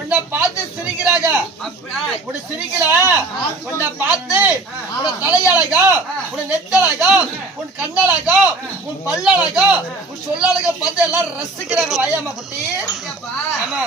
உன்னை பார்த்து சிரிக்கிறாங்க. உன்னை சிரிக்கல, உன்னை பார்த்து உன் தலையழகா, உன் நெத்தழகா, உன் கண்ணழகா, உன் பல்லழகா, உன் சொல்லழகா பார்த்து எல்லாரும் ரசிக்கிறாங்க. வாயாமா குட்டி. ஆமா